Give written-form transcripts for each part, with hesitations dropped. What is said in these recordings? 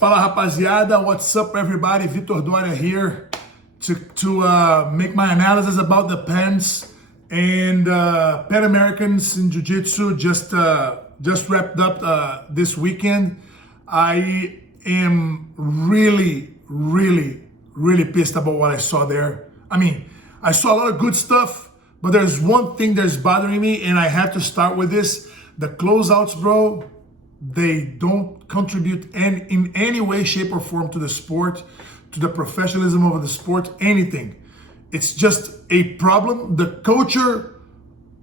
Fala rapaziada, what's up everybody? Vitor Doria here to make my analysis about the Pans and Pan Americans in Jiu-Jitsu just wrapped up this weekend. I am really pissed about what I saw there. I mean, I saw a lot of good stuff, but there's one thing that's bothering me, and I have to start with this. The closeouts, bro, they don't contribute in any way, shape, or form to the sport, to the professionalism of the sport, anything. It's just a problem. The culture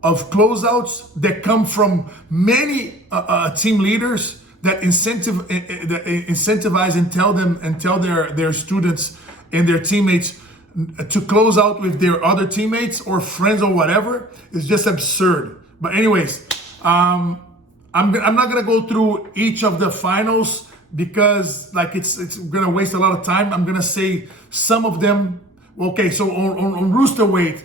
of closeouts that come from many team leaders that incentivize and tell their students and their teammates to close out with their other teammates or friends or whatever is just absurd. But anyways, I'm not gonna go through each of the finals because like it's gonna waste a lot of time. I'm gonna say some of them. Okay, so on rooster weight,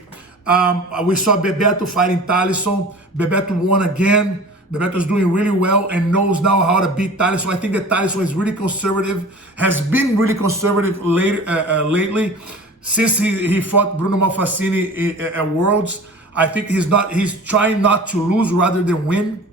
we saw Bebeto fighting Thaleson. Bebeto won again. Bebeto's doing really well and knows now how to beat Thaleson. I think that Thaleson is really conservative, has been really conservative lately since he fought Bruno Malfacini at Worlds. I think he's trying not to lose rather than win.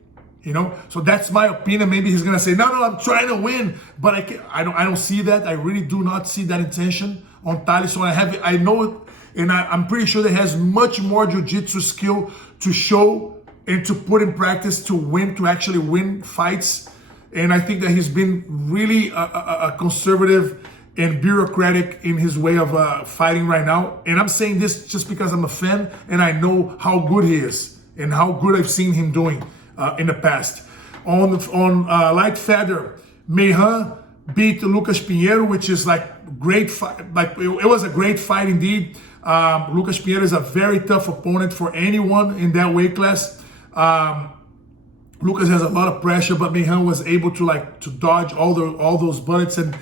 You know, so that's my opinion. Maybe he's gonna say, no, I'm trying to win, but I don't see that. I really do not see that intention on Thaleson. I know it, and I'm pretty sure that he has much more jiu-jitsu skill to show and to put in practice to win, to actually win fights. And I think that he's been really a conservative and bureaucratic in his way of fighting right now. And I'm saying this just because I'm a fan and I know how good he is and how good I've seen him doing in the past. On Lightfeather, Mehan beat Lucas Pinheiro, which is like great fight. Like it was a great fight indeed. Lucas Pinheiro is a very tough opponent for anyone in that weight class. Lucas has a lot of pressure, but Mehan was able to dodge all those bullets and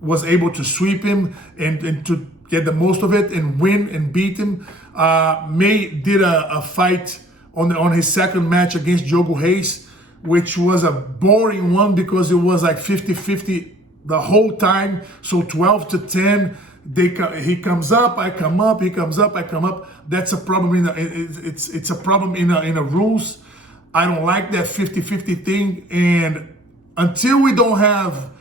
was able to sweep him and to get the most of it and win and beat him. May did a fight on his second match against Diogo Reis, which was a boring one because it was like 50-50 the whole time. So 12-10, he comes up, I come up, he comes up, I come up. That's a problem it's a problem in the rules. I don't like that 50-50 thing, and until we don't have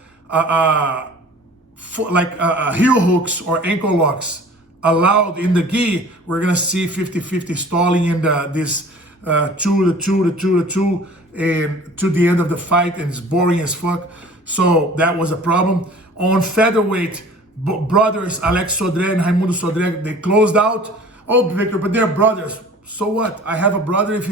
heel hooks or ankle locks allowed in the gi, we're gonna see 50-50 stalling in this 2-2 and to the end of the fight, and it's boring as fuck. So that was a problem. On featherweight, brothers Alex Sodré and Raimundo Sodré, they closed out. Oh, Victor, but they're brothers. So what? I have a brother. If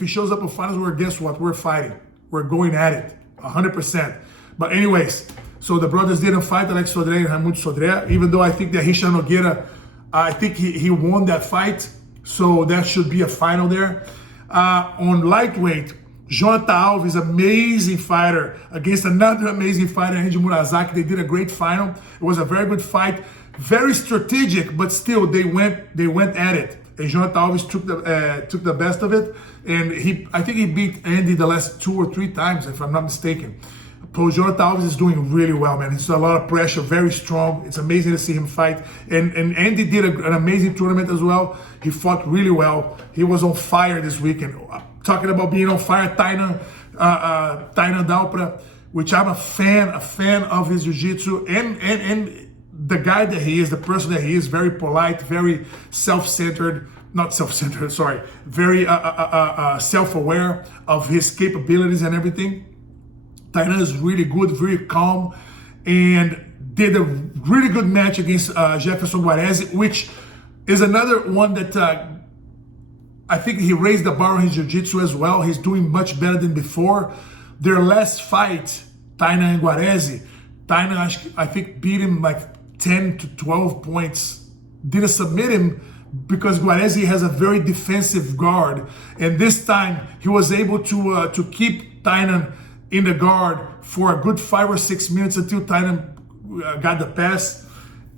he shows up in finals, guess what? We're fighting. We're going at it 100%. But anyways, so the brothers didn't fight, Alex Sodré and Raimundo Sodré, even though I think that Risha Nogueira, I think he won that fight. So that should be a final there. On lightweight, Jonathan Alves, amazing fighter, against another amazing fighter, Henry Murasaki. They did a great final. It was a very good fight, very strategic, but still they went at it. And Jonathan Alves took the best of it, and I think he beat Andy the last 2 or 3 times, if I'm not mistaken. Jonathan Alves is doing really well, man. It's a lot of pressure, very strong. It's amazing to see him fight. And Andy did an amazing tournament as well. He fought really well. He was on fire this weekend. Talking about being on fire, Taina Dalpra, which I'm a fan of his jiu-jitsu and the guy that he is, the person that he is, very polite, very self-centered, not self-centered, sorry, very self-aware of his capabilities and everything. Taina is really good, very calm, and did a really good match against Jefferson Guarese, which is another one that I think he raised the bar on his jiu-jitsu as well. He's doing much better than before. Their last fight, Taina and Guarese, Taina, I think, beat him like 10-12 points. Didn't submit him because Guarese has a very defensive guard, and this time he was able to keep Taina in the guard for a good 5 or 6 minutes until Taina got the pass.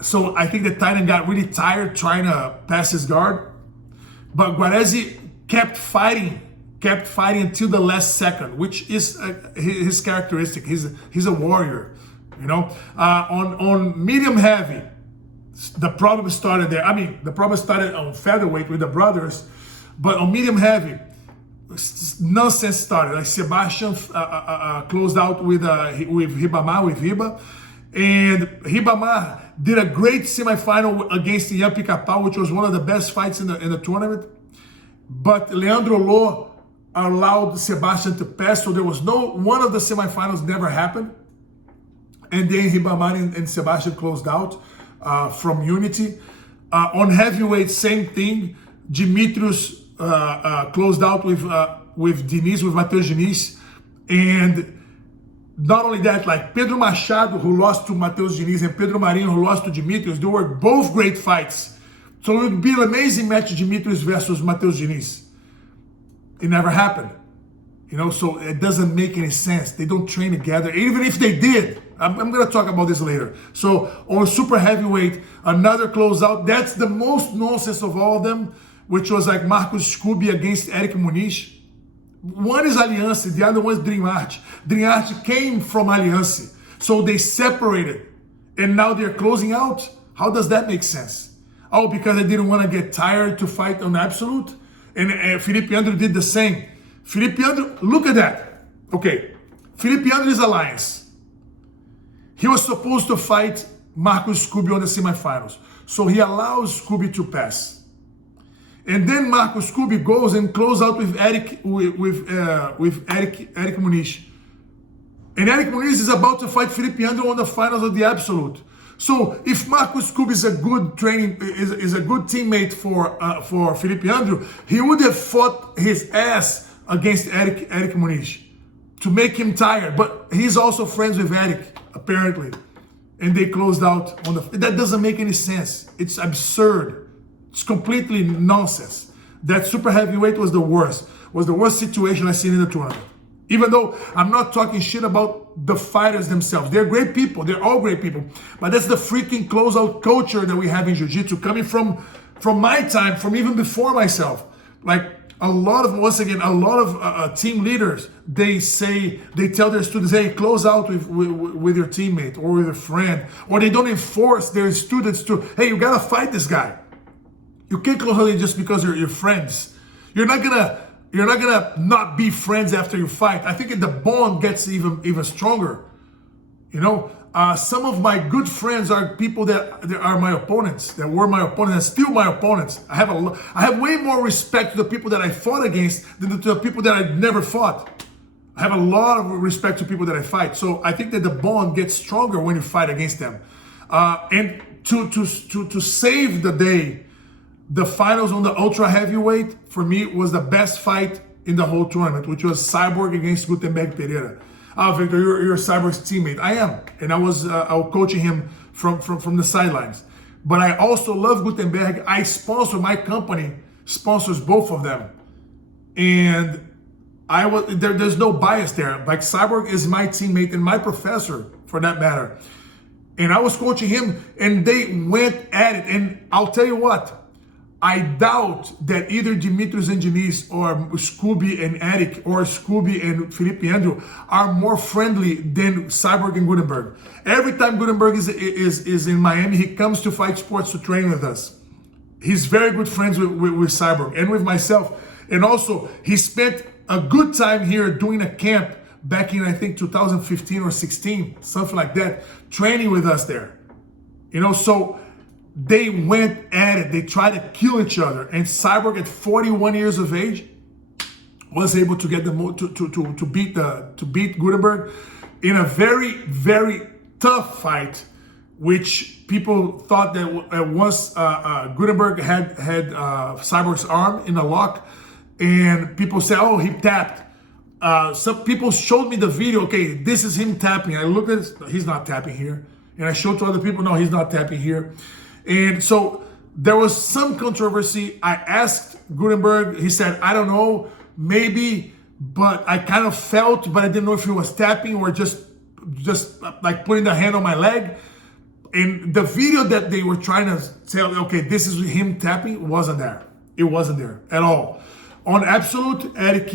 So I think that Taina got really tired trying to pass his guard, but Guarese kept fighting kept fighting until the last second, which is his characteristic. He's a warrior, you know. On medium heavy, the problem started there. I mean, the problem started on featherweight with the brothers, but on medium heavy, nonsense started. Like Sebastian closed out with Hiba, and Hiba did a great semifinal against Ian Pica-Pau, which was one of the best fights in the tournament. But Leandro Lo allowed Sebastian to pass, so there was one of the semifinals never happened. And then Hiba and Sebastian closed out from Unity. On heavyweight, same thing. Dimitrios closed out with Mateus Diniz, and not only that, like Pedro Machado, who lost to Mateus Diniz, and Pedro Marinho, who lost to Dimitrios, they were both great fights. So it would be an amazing match, Dimitrios versus Mateus Diniz. It never happened, you know. So it doesn't make any sense. They don't train together, even if they did. I'm going to talk about this later. So on super heavyweight, another closeout. That's the most nonsense of all of them, which was like Marcos Scooby against Eric Muniz. One is Aliança, the other one is Dream Art. Dream Art came from Aliança, so they separated, and now they're closing out. How does that make sense? Oh, because I didn't want to get tired to fight on Absolute? And Felipe Andrew did the same. Felipe Andrew, look at that. Okay, Felipe Andrew is Alliance. He was supposed to fight Marcos Scooby on the semifinals, so he allows Scooby to pass. And then Marcos Scooby goes and close out with Eric Muniz. And Eric Muniz is about to fight Felipe Andrew on the finals of the Absolute. So if Marcos Scooby is a good is a good teammate for Felipe Andrew, he would have fought his ass against Eric Muniz to make him tired. But he's also friends with Eric, apparently. And they closed out on that doesn't make any sense. It's absurd. It's completely nonsense. That super heavyweight was the worst situation I've seen in the tournament. Even though I'm not talking shit about the fighters themselves. They're great people. They're all great people. But that's the freaking closeout culture that we have in Jiu-Jitsu, coming from my time, from even before myself. Like a lot of team leaders, they tell their students, hey, close out with your teammate or with a friend. Or they don't enforce their students to, hey, you gotta fight this guy. You can't close out just because you're friends. You're not gonna not be friends after you fight. I think the bond gets even stronger. You know, some of my good friends are people that are my opponents, that were my opponents, and still my opponents. I have way more respect to the people that I fought against than to the people that I never fought. I have a lot of respect to people that I fight. So I think that the bond gets stronger when you fight against them. And to save the day, the finals on the ultra heavyweight, for me, was the best fight in the whole tournament, which was Cyborg against Gutenberg Pereira. Victor, you're Cyborg's teammate. I am, and I was coaching him from the sidelines. But I also love Gutenberg. My company sponsors both of them, and there's no bias there. Like, Cyborg is my teammate and my professor, for that matter. And I was coaching him, and they went at it. And I'll tell you what, I doubt that either Dimitrios and Diniz or Scooby and Eric or Scooby and Felipe Andrew are more friendly than Cyborg and Gutenberg. Every time Gutenberg is in Miami, he comes to Fight Sports to train with us. He's very good friends with Cyborg and with myself. And also, he spent a good time here doing a camp back in, I think, 2015 or 16, something like that, training with us there. You know, so they went at it. They tried to kill each other. And Cyborg, at 41 years of age, was able to get to beat Gutenberg in a very, very tough fight, which people thought that once Gutenberg had Cyborg's arm in a lock, and people say, oh, he tapped. Some people showed me the video. Okay, this is him tapping. I looked at it. He's not tapping here. And I showed to other people, no, he's not tapping here. And so there was some controversy. I asked Gutenberg. He said, I don't know, maybe, but I kind of felt, but I didn't know if he was tapping or just like putting the hand on my leg. And the video that they were trying to say, okay, this is him tapping, wasn't there. It wasn't there at all. On Absolute, Eric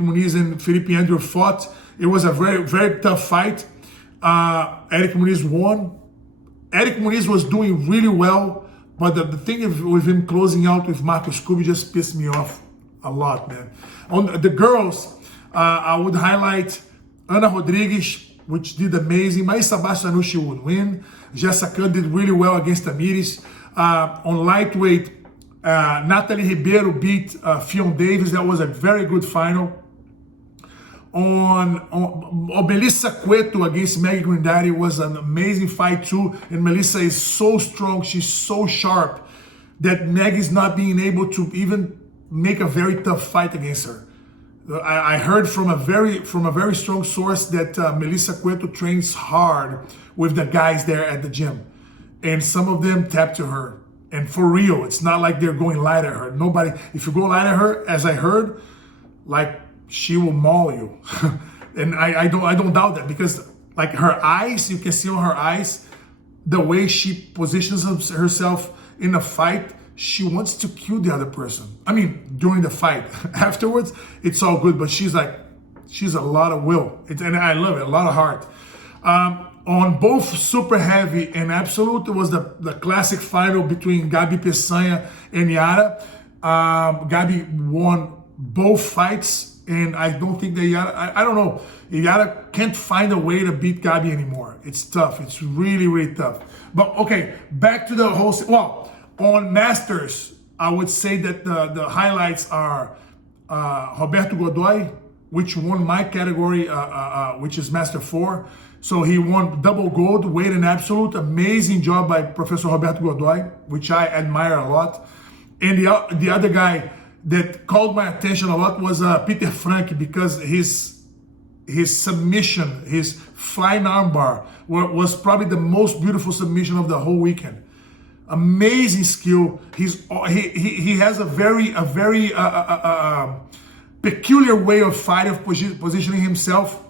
Muniz and Felipe Andrew fought. It was a very, very tough fight. Eric Muniz won. Eric Muniz was doing really well, but the thing with him closing out with Marco Scooby just pissed me off a lot, man. On the girls, I would highlight Ana Rodrigues, which did amazing. Maísa Bastanucci would win. Jessica did really well against Tamiris. On lightweight, Nathalie Ribeiro beat Fionn Davis. That was a very good final. On Melissa Cueto against Maggie Grindardi was an amazing fight too. And Melissa is so strong, she's so sharp that Maggie's not being able to even make a very tough fight against her. I heard from a very strong source that Melissa Cueto trains hard with the guys there at the gym, and some of them tap to her. And for real, it's not like they're going light at her. Nobody, if you go light at her, as I heard, like she will maul you. And I don't doubt that, because like her eyes, you can see on her eyes the way she positions herself in a fight. She wants to kill the other person. I mean, during the fight. Afterwards, it's all good, but she's a lot of will. And I love it, a lot of heart. On both Super Heavy and Absolute, it was the classic final between Gabi Peçanha and Yara. Gabi won both fights, and I don't think that Yara, I don't know, Yara can't find a way to beat Gabi anymore. It's tough, it's really, really tough. But okay, back to the whole, well, on Masters, I would say that the highlights are Roberto Godoy, which won my category, which is Master 4. So he won double gold, weight and absolute. Amazing job by Professor Roberto Godoy, which I admire a lot. And the other guy that called my attention a lot was Peter Frank, because his submission, his flying armbar, was probably the most beautiful submission of the whole weekend. Amazing skill. He has a very peculiar way of fighting, of positioning himself,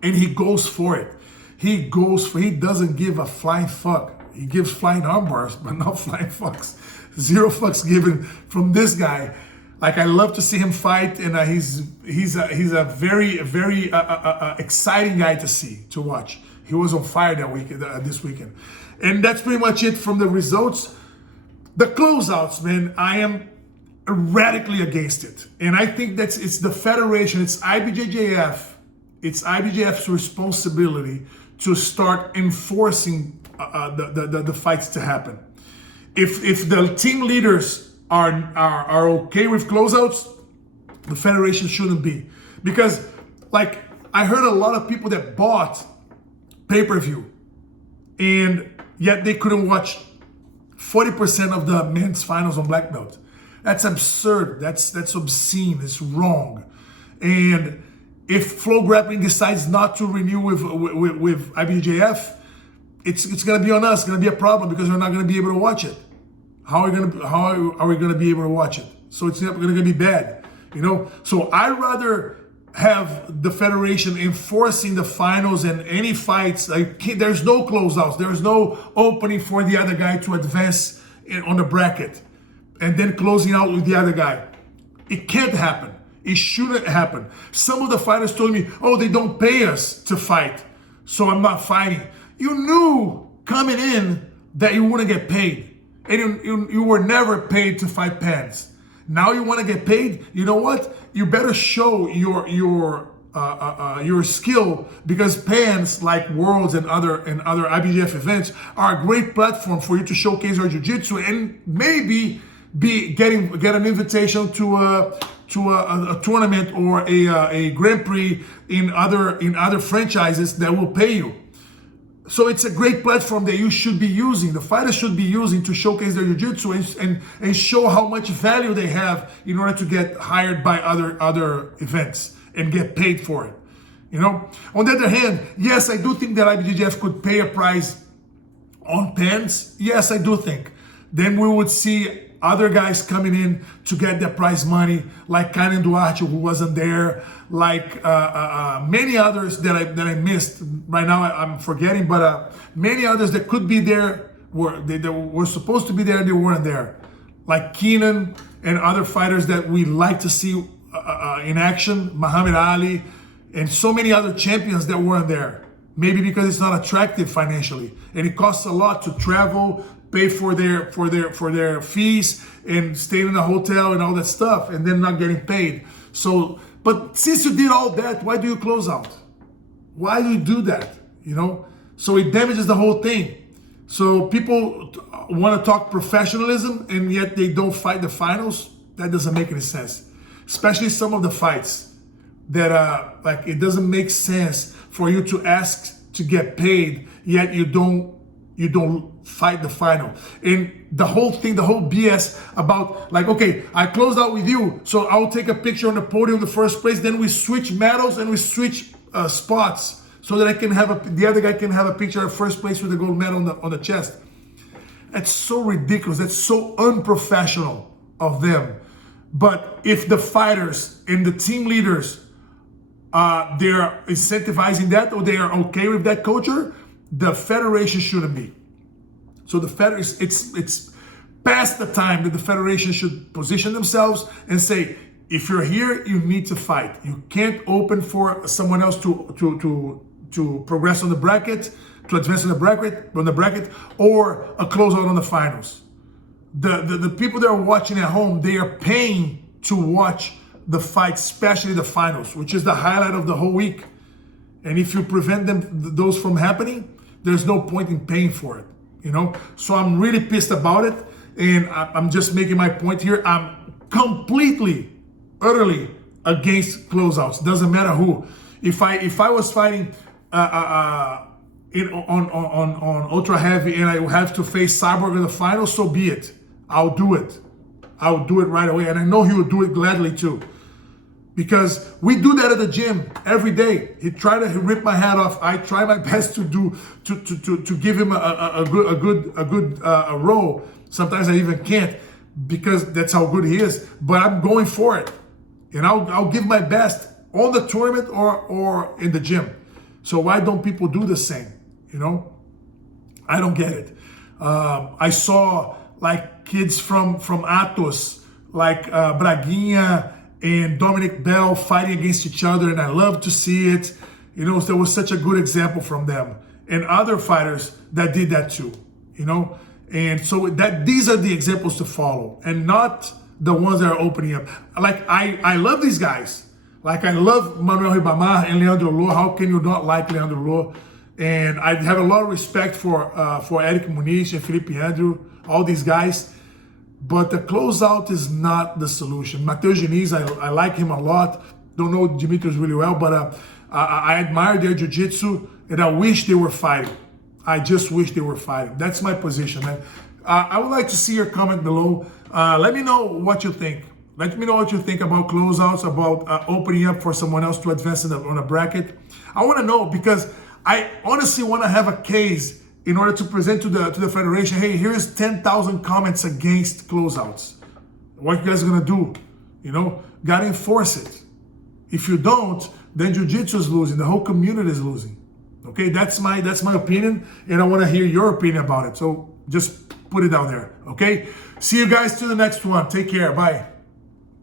and he goes for it. He doesn't give a flying fuck. He gives flying arm bars, but not flying fucks. Zero fucks given from this guy. Like, I love to see him fight, and he's a very exciting guy to watch. He was on fire that weekend, this weekend. And that's pretty much it from the results. The closeouts, man, I am radically against it. And I think it's the federation, it's IBJJF, it's IBJJF's responsibility to start enforcing the fights to happen. If the team leaders are okay with closeouts, the federation shouldn't be. Because, like, I heard a lot of people that bought pay-per-view, and yet they couldn't watch 40% of the men's finals on black belt. That's absurd. That's obscene. It's wrong. And if Flow Grappling decides not to renew with IBJJF, it's gonna be on us. It's gonna be a problem, because we're not gonna be able to watch it. How are we gonna be able to watch it? So it's not gonna be bad, you know. So I'd rather have the federation enforcing the finals and any fights. Like, there's no closeouts. There's no opening for the other guy to advance on the bracket and then closing out with the other guy. It can't happen. It shouldn't happen. Some of the fighters told me, oh, they don't pay us to fight, so I'm not fighting. You knew coming in that you wouldn't get paid, and you were never paid to fight Pans. Now you want to get paid? You know what? You better show your skill, because Pans, like Worlds and other IBJJF events, are a great platform for you to showcase your jiu-jitsu and maybe get an invitation to a tournament or a Grand Prix in other franchises that will pay you. So it's a great platform that you should be using, the fighters should be using, to showcase their jiu-jitsu and show how much value they have in order to get hired by other events and get paid for it. You know? On the other hand, yes, I do think that IBJJF could pay a prize on Pans. Yes, I do think. Then we would see other guys coming in to get their prize money, like Karen Duarte, who wasn't there, like many others that I missed. Right now I'm forgetting, but many others that could be there, they were supposed to be there, they weren't there. like Keenan and other fighters that we like to see in action, Muhammad Ali, and so many other champions that weren't there. Maybe because it's not attractive financially, and it costs a lot to travel, pay for their fees, and stay in a hotel and all that stuff, and then not getting paid. So, but since you did all that, why do you close out? Why do you do that? You know, so it damages the whole thing. So people want to talk professionalism, and yet they don't fight the finals. That doesn't make any sense. Especially some of the fights that like it doesn't make sense for you to ask to get paid, yet you don't fight the final. And the whole thing, the whole BS about like, okay, I closed out with you, so I'll take a picture on the podium, the first place, then we switch medals and we switch spots so that I can have the other guy can have a picture of first place with the gold medal on the chest. That's so ridiculous. That's so unprofessional of them. But if the fighters and the team leaders, they're incentivizing that, or they are okay with that culture, the federation shouldn't be. So the federation, it's past the time that the federation should position themselves and say, if you're here, you need to fight. You can't open for someone else to progress on the bracket, to advance on the bracket, or a closeout on the finals. The people that are watching at home, they are paying to watch the fight, especially the finals, which is the highlight of the whole week. And if you prevent those from happening, there's no point in paying for it, you know? So I'm really pissed about it, and I'm just making my point here. I'm completely, utterly against closeouts. Doesn't matter who. If I was fighting on ultra heavy and I have to face Cyborg in the final, so be it. I'll do it. I'll do it right away, and I know he will do it gladly too. Because we do that at the gym every day. He tried to rip my hat off. I try my best to give him a good roll. Sometimes I even can't, because that's how good he is. But I'm going for it, and I'll give my best on the tournament or in the gym. So why don't people do the same? You know, I don't get it. I saw like kids from Atos, like Braguinha and Dominic Bell fighting against each other, and I love to see it. You know, there was such a good example from them and other fighters that did that too, you know? And so that these are the examples to follow, and not the ones that are opening up. Like I love these guys. Like I love Manuel Ribamar and Leandro Lo. How can you not like Leandro Lo? And I have a lot of respect for Eric Muniz and Felipe Andrew, all these guys. But the closeout is not the solution. Matheus Diniz, I like him a lot. Don't know Dimitrios really well, but I admire their jiu-jitsu, and I wish they were fighting. I just wish they were fighting. That's my position, man. I would like to see your comment below. Let me know what you think. Let me know what you think about closeouts, about opening up for someone else to advance on a bracket. I want to know, because I honestly want to have a case in order to present to the federation. Hey, here's 10,000 comments against closeouts. What you guys are gonna do? You know, gotta enforce it. If you don't, then jiu-jitsu is losing. The whole community is losing. Okay, that's my opinion, and I want to hear your opinion about it. So just put it down there. Okay, see you guys to the next one. Take care. Bye.